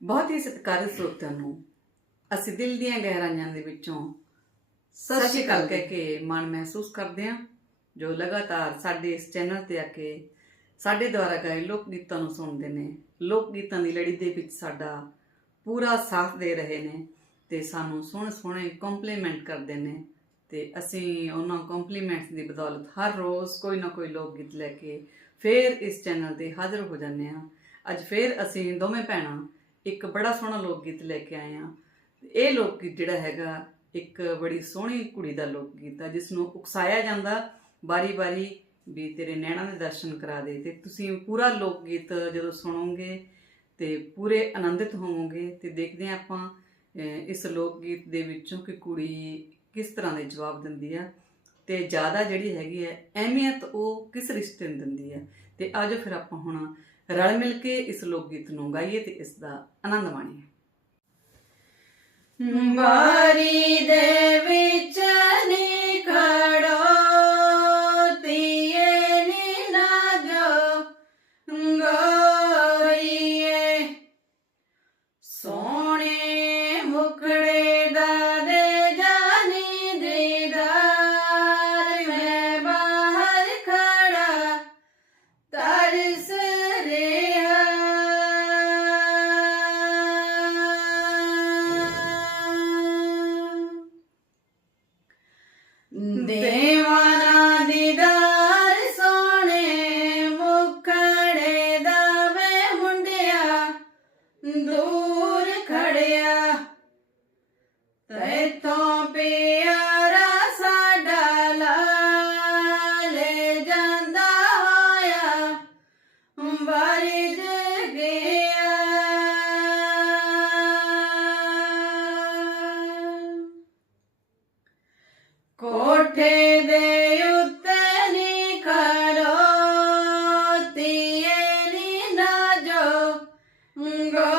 ਬਹੁਤ ਹੀ ਸਤਿਕਾਰਤ ਸਰੋਤਿਆਂ ਨੂੰ ਅਸੀਂ ਦਿਲ ਦੀਆਂ ਗਹਿਰਾਈਆਂ ਦੇ ਵਿੱਚੋਂ ਸਤਿ ਸ਼੍ਰੀ ਅਕਾਲ ਕਹਿ ਕੇ ਮਾਣ ਮਹਿਸੂਸ ਕਰਦੇ ਹਾਂ ਜੋ ਲਗਾਤਾਰ ਸਾਡੇ ਇਸ ਚੈਨਲ ਤੇ ਆ ਕੇ ਸਾਡੇ ਦੁਆਰਾ ਗਾਏ ਲੋਕ ਗੀਤਾਂ ਨੂੰ ਸੁਣਦੇ ਨੇ ਲੋਕ ਗੀਤਾਂ ਦੀ ਲੜੀ ਦੇ ਵਿੱਚ ਸਾਡਾ ਪੂਰਾ ਸਾਥ ਦੇ ਰਹੇ ਨੇ ਤੇ ਸਾਨੂੰ ਸੋਹਣੇ ਸੋਹਣੇ ਕੰਪਲੀਮੈਂਟ ਕਰਦੇ ਨੇ ਤੇ ਅਸੀਂ ਉਹਨਾਂ ਕੰਪਲੀਮੈਂਟਸ ਦੀ ਬਦੌਲਤ ਹਰ ਰੋਜ਼ ਕੋਈ ਨਾ ਕੋਈ ਲੋਕ ਗੀਤ ਲੈ ਕੇ ਫੇਰ ਇਸ ਚੈਨਲ ਤੇ ਹਾਜ਼ਰ ਹੋ ਜਾਂਦੇ ਹਾਂ। ਅੱਜ ਫੇਰ ਅਸੀਂ ਦੋਵੇਂ ਭੈਣਾਂ ਇੱਕ ਬੜਾ ਸੋਹਣਾ ਲੋਕ ਗੀਤ ਲੈ ਕੇ ਆਏ ਹਾਂ। ਇਹ ਲੋਕ ਗੀਤ ਜਿਹੜਾ ਹੈਗਾ, ਇੱਕ ਬੜੀ ਸੋਹਣੀ ਕੁੜੀ ਦਾ ਲੋਕ ਗੀਤ ਆ ਜਿਸ ਨੂੰ ਉਕਸਾਇਆ ਜਾਂਦਾ ਬਾਰੀ-ਬਾਰੀ ਵੀ ਤੇਰੇ ਨੈਣਾਂ ਦੇ ਦਰਸ਼ਨ ਕਰਾ ਦੇ ਤੇ ਤੁਸੀਂ ਪੂਰਾ ਲੋਕ ਗੀਤ ਜਦੋਂ ਸੁਣੋਗੇ ਤੇ ਪੂਰੇ ਆਨੰਦਿਤ ਹੋਵੋਗੇ ਤੇ ਦੇਖਦੇ ਹਾਂ ਆਪਾਂ ਇਸ ਲੋਕ ਗੀਤ ਦੇ ਵਿੱਚੋਂ ਕਿ ਕੁੜੀ ਕਿਸ ਤਰ੍ਹਾਂ ਦੇ ਜਵਾਬ ਦਿੰਦੀ ਆ ਤੇ ਜ਼ਿਆਦਾ ਜਿਹੜੀ ਹੈਗੀ ਹੈ ਅਹਿਮੀਅਤ ਉਹ ਕਿਸ ਰਿਸ਼ਤੇ ਨੂੰ ਦਿੰਦੀ ਹੈ। ਤੇ ਆਜੋ ਫਿਰ ਆਪਾਂ ਹੁਣ ਰਲ ਮਿਲ ਕੇ ਇਸ ਲੋਕ ਗੀਤ ਨੂੰ ਗਾਈਏ ਤੇ ਇਸ ਦਾ ਆਨੰਦ ਮਾਣੀਏ। ਬਾਰੀ Yeah. ਕੋਠੇ ਦੇ ਉੱਤੇ ਨੀ ਖੜੋ ਤੀਏ ਨੀ ਨਾ ਜੋ ਗੋਰੀਏ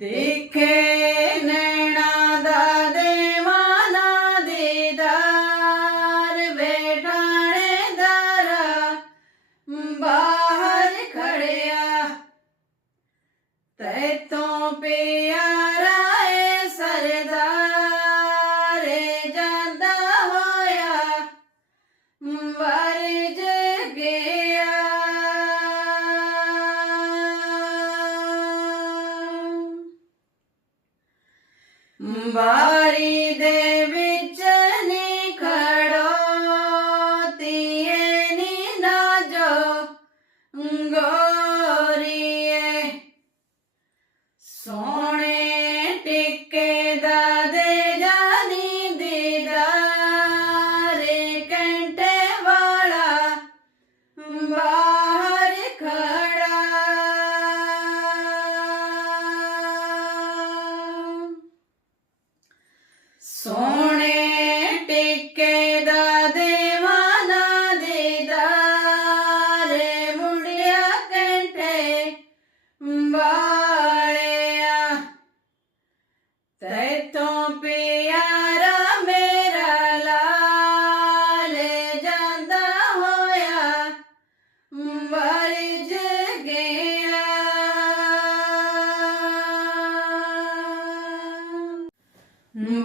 ਦੇਖੇ ਨੈਣਾ ಎಂಬ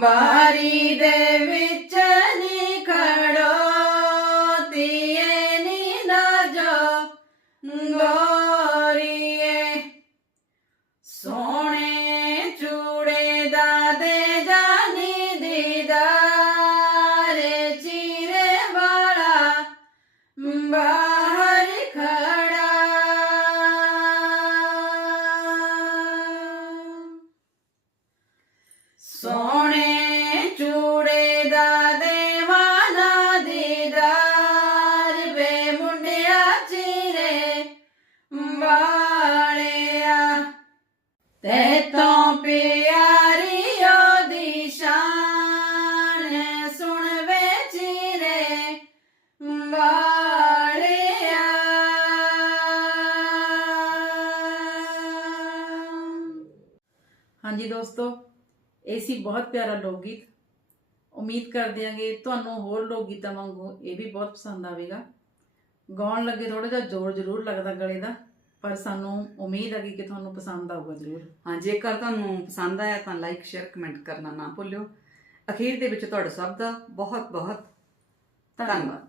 ਬਾਰੀ ਦੇ ਵਿੱਚ ਨੀ ਖੜੋ ਤੀਏ ਨੀ ਨਾ ਜੋ, ਗੋਰੀਏ। ਸੋਹਣੇ ਚੂੜੇ ਦਾ ਦੇ ਜਾਨੀ ਦੀਦਾਰੇ, ਚੀਰੇ ਵਾਲਾ ਬਾਹਰ ਖੜਾ। ਸੋਹਣੇ ਹਾਂਜੀ ਦੋਸਤੋ, ਇਹ ਸੀ ਬਹੁਤ ਪਿਆਰਾ ਲੋਕ ਗੀਤ ਉਮੀਦ ਕਰਦੇ ਆਂਗੇ ਤੁਹਾਨੂੰ ਹੋਰ ਲੋਕ ਗੀਤਾਂ ਵਾਂਗੂ ਇਹ ਵੀ ਬਹੁਤ ਪਸੰਦ ਆਵੇਗਾ। ਗਾਉਣ ਲੱਗੇ ਥੋੜਾ ਜਿਹਾ ਜ਼ੋਰ ਜ਼ਰੂਰ ਲੱਗਦਾ ਗਲੇ ਦਾ। ਪਰ ਸਾਨੂੰ ਉਮੀਦ ਹੈਗੀ ਕਿ ਤੁਹਾਨੂੰ ਪਸੰਦ ਆਊਗਾ ਜ਼ਰੂਰ। ਹਾਂ, ਜੇਕਰ ਤੁਹਾਨੂੰ ਪਸੰਦ ਆਇਆ ਤਾਂ ਲਾਈਕ ਸ਼ੇਅਰ ਕਮੈਂਟ ਕਰਨਾ ਨਾ ਭੁੱਲਿਓ। ਅਖੀਰ ਦੇ ਵਿੱਚ ਤੁਹਾਡਾ ਸਭ ਦਾ ਬਹੁਤ ਬਹੁਤ ਧੰਨਵਾਦ।